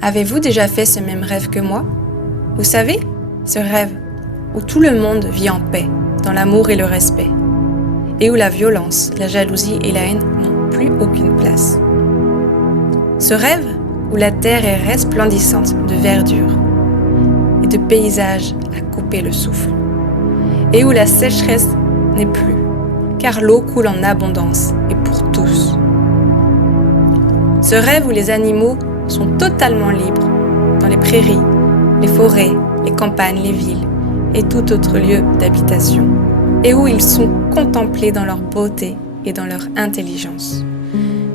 Avez-vous déjà fait ce même rêve que moi? Vous savez, ce rêve où tout le monde vit en paix, dans l'amour et le respect, et où la violence, la jalousie et la haine n'ont plus aucune place. Ce rêve où la terre est resplendissante de verdure et de paysages à couper le souffle, et où la sécheresse n'est plus, car l'eau coule en abondance et pour tous. Ce rêve où les animaux sont totalement libres dans les prairies, les forêts, les campagnes, les villes et tout autre lieu d'habitation, et où ils sont contemplés dans leur beauté et dans leur intelligence.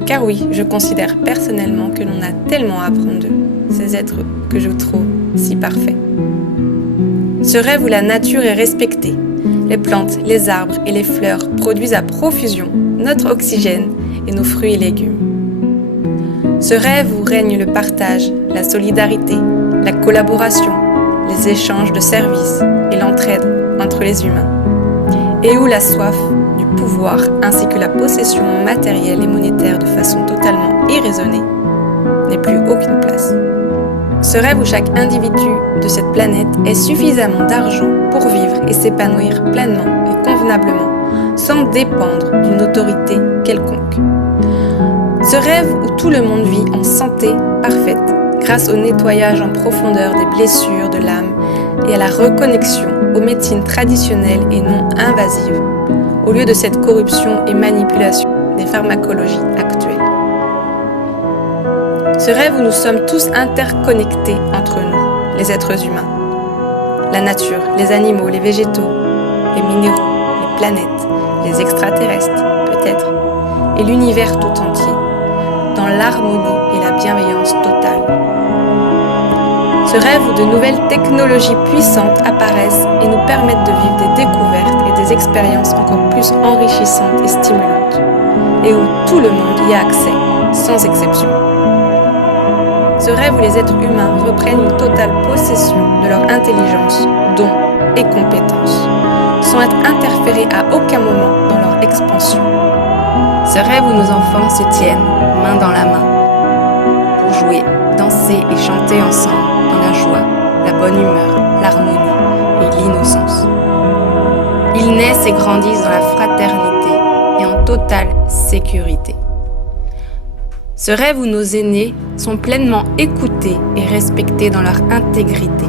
Car oui, je considère personnellement que l'on a tellement à apprendre d'eux, ces êtres que je trouve si parfaits. Ce rêve où la nature est respectée, les plantes, les arbres et les fleurs produisent à profusion notre oxygène et nos fruits et légumes. Ce rêve où règne le partage, la solidarité, la collaboration, les échanges de services et l'entraide entre les humains, et où la soif du pouvoir ainsi que la possession matérielle et monétaire de façon totalement irraisonnée n'ait plus aucune place. Ce rêve où chaque individu de cette planète ait suffisamment d'argent pour vivre et s'épanouir pleinement et convenablement, sans dépendre d'une autorité quelconque. Ce rêve où tout le monde vit en santé parfaite, grâce au nettoyage en profondeur des blessures de l'âme et à la reconnexion aux médecines traditionnelles et non invasives, au lieu de cette corruption et manipulation des pharmacologies actuelles. Ce rêve où nous sommes tous interconnectés entre nous, les êtres humains, la nature, les animaux, les végétaux, les minéraux, les planètes, les extraterrestres, peut-être, et l'univers tout entier, dans l'harmonie et la bienveillance totale. Ce rêve où de nouvelles technologies puissantes apparaissent et nous permettent de vivre des découvertes et des expériences encore plus enrichissantes et stimulantes, et où tout le monde y a accès, sans exception. Ce rêve où les êtres humains reprennent une totale possession de leur intelligence, dons et compétences, sans être interférés à aucun moment dans leur expansion. Ce rêve où nos enfants se tiennent main dans la main pour jouer, danser et chanter ensemble dans la joie, la bonne humeur, l'harmonie et l'innocence. Ils naissent et grandissent dans la fraternité et en totale sécurité. Ce rêve où nos aînés sont pleinement écoutés et respectés dans leur intégrité.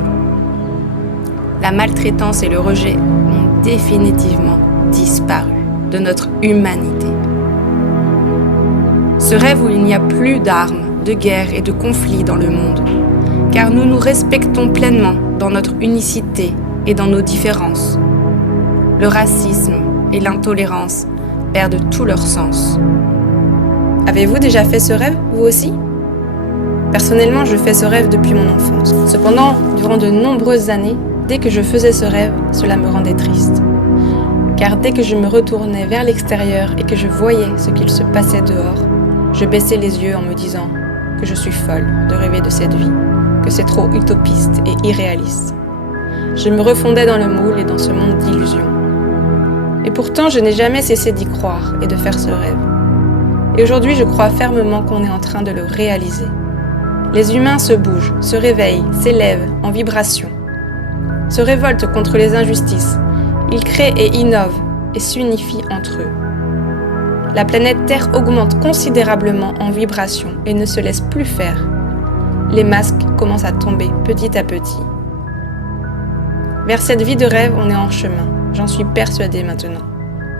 La maltraitance et le rejet ont définitivement disparu de notre humanité. Ce rêve où il n'y a plus d'armes, de guerres et de conflits dans le monde, car nous nous respectons pleinement dans notre unicité et dans nos différences. Le racisme et l'intolérance perdent tout leur sens. Avez-vous déjà fait ce rêve, vous aussi? Personnellement, je fais ce rêve depuis mon enfance. Cependant, durant de nombreuses années, dès que je faisais ce rêve, cela me rendait triste. Car dès que je me retournais vers l'extérieur et que je voyais ce qu'il se passait dehors, je baissais les yeux en me disant que je suis folle de rêver de cette vie, que c'est trop utopiste et irréaliste. Je me refondais dans le moule et dans ce monde d'illusions. Et pourtant, je n'ai jamais cessé d'y croire et de faire ce rêve. Et aujourd'hui, je crois fermement qu'on est en train de le réaliser. Les humains se bougent, se réveillent, s'élèvent en vibration, se révoltent contre les injustices. Ils créent et innovent et s'unifient entre eux. La planète Terre augmente considérablement en vibration et ne se laisse plus faire. Les masques commencent à tomber petit à petit. Vers cette vie de rêve, on est en chemin. J'en suis persuadée maintenant.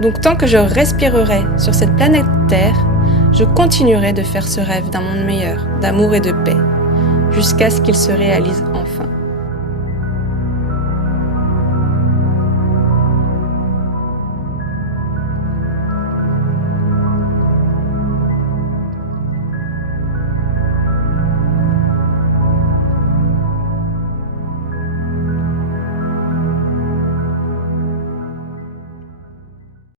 Donc tant que je respirerai sur cette planète Terre, je continuerai de faire ce rêve d'un monde meilleur, d'amour et de paix, jusqu'à ce qu'il se réalise enfin.